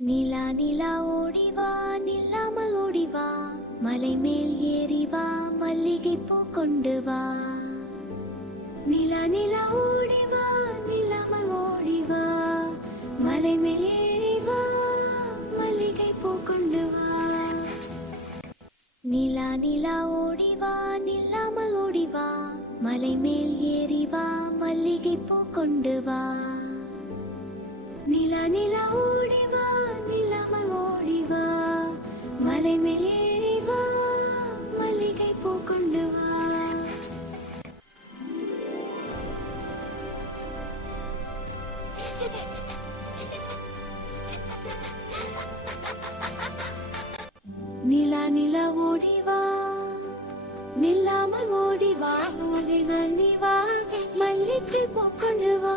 நிலா நிலா ஓடிவா நில்லாமல் ஓடிவா மலை மேல் ஏறிவா மல்லிகை பூ கொண்டு வா. நிலா நிலா ஓடிவா நில்லாமல் ஓடிவா மலை மேல் ஏறிவா மல்லிகை பூ கொண்டு வா. நிலா நிலா ஓடிவா நில்லாமல் ஓடிவா மலை மேல் ஏறிவா மல்லிகை பூ கொண்டு வா. நிலா நிலா ஓடிவா நில்லாமல் ஓடிவா மலை மேல் ஏறிவா மல்லிகை பூ கொண்டு வா. நிலா நிலா ஓடிவா நில்லாமல் ஓடிவா மலை மேல் நீ வா மல்லிகை பூ கொண்டு வா.